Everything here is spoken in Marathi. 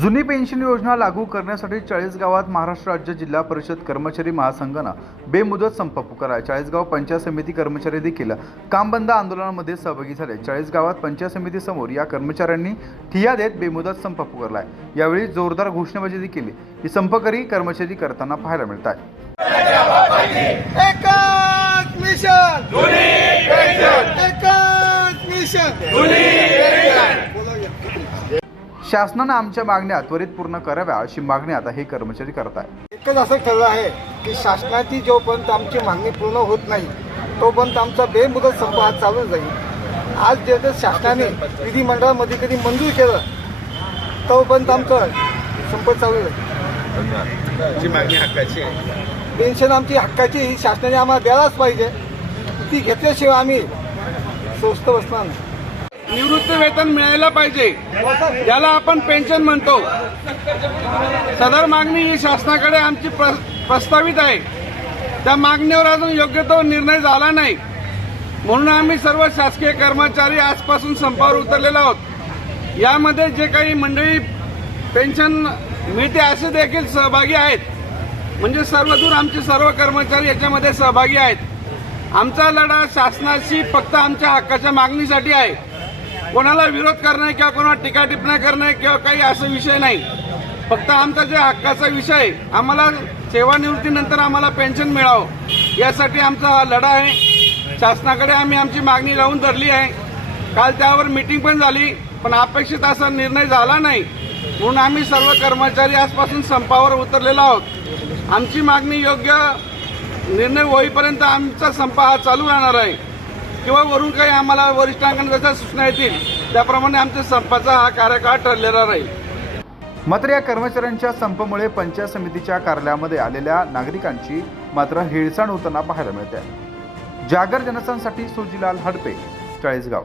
जुनी पेन्शन योजना लागू करण्यासाठी चाळीस गावात महाराष्ट्र राज्य जिल्हा परिषद कर्मचारी महासंघानं बेमुदत संप पुकारला चाळीसगाव पंचायत समिती कर्मचारी देखील काम बंद आंदोलनामध्ये सहभागी झाले. चाळीस गावात पंचायत समितीसमोर या कर्मचाऱ्यांनी ठिया देत बेमुदत संप पुकारलाय. यावेळी जोरदार घोषणाबाजी देखील ही संपकरी कर्मचारी करताना पाहायला मिळत आहे एकाच मिशन एकाच मिशन शासनानं आमच्या मागण्या त्वरित पूर्ण कराव्या अशी मागणी आता हे कर्मचारी करत आहे एकच असं ठरलं आहे की शासनाची जोपर्यंत आमची मागणी पूर्ण होत नाही तोपर्यंत आमचा बेमुदत संप हा चालून जाईल. आज जे जे शासनाने विधिमंडळामध्ये कधी मंजूर केलं तोपर्यंत आमचं संप चालू राहील जी मागणी हक्काची आहे. पेन्शन आमची हक्काची ही शासनाने आम्हाला द्यायलाच पाहिजे. ती घेतल्याशिवाय आम्ही स्वस्त बसणार नाही. निवृत्ती वेतन मिळायला पाहिजे. याला आपण पेन्शन म्हणतो. सदर मागणी ही शासनाकडे आमची प्रस्तावित आहे. त्या मागणीवर अजून योग्य तो निर्णय झाला नाही. म्हणून आम्ही सर्व शासकीय कर्मचारी आजपासून संपावर उतरलेलो आहोत. यामध्ये जे काही मंडळी पेन्शन मिळते असे देखील सहभागी आहेत. म्हणजे सर्वदूर आमचे सर्व कर्मचारी याच्यामध्ये सहभागी आहेत. आमचा लढा शासनाशी फक्त आमच्या हक्काच्या मागणीसाठी आहे. कोणाला विरोध करणे किंवा कोणाला टीका टिप्पण्या करणे किंवा काही असा विषय नाही. फक्त आमचा जे हक्काचा विषय आम्हाला सेवानिवृत्तीनंतर आम्हाला पेन्शन मिळावं यासाठी आमचा हा लढा आहे. शासनाकडे आम्ही आमची मागणी लावून धरली आहे. काल त्यावर मिटिंग पण झाली पण अपेक्षित असा निर्णय झाला नाही. म्हणून आम्ही सर्व कर्मचारी आजपासून संपावर उतरलेलो आहोत. आमची मागणी योग्य निर्णय होईपर्यंत आमचा संप हा चालू राहणार आहे. किंवा वरून काही आम्हाला वरिष्ठांकडून जशा सूचना येतील त्याप्रमाणे आमच्या संपाचा हा कार्यकाळ ठरलेला राहील. मात्र या कर्मचाऱ्यांच्या संपामुळे पंचायत समितीच्या कार्यालयामध्ये आलेल्या नागरिकांची मात्र हेळसाण होताना पाहायला मिळते जागर जनसांसाठी सुजीलाल हडपे चाळीसगाव.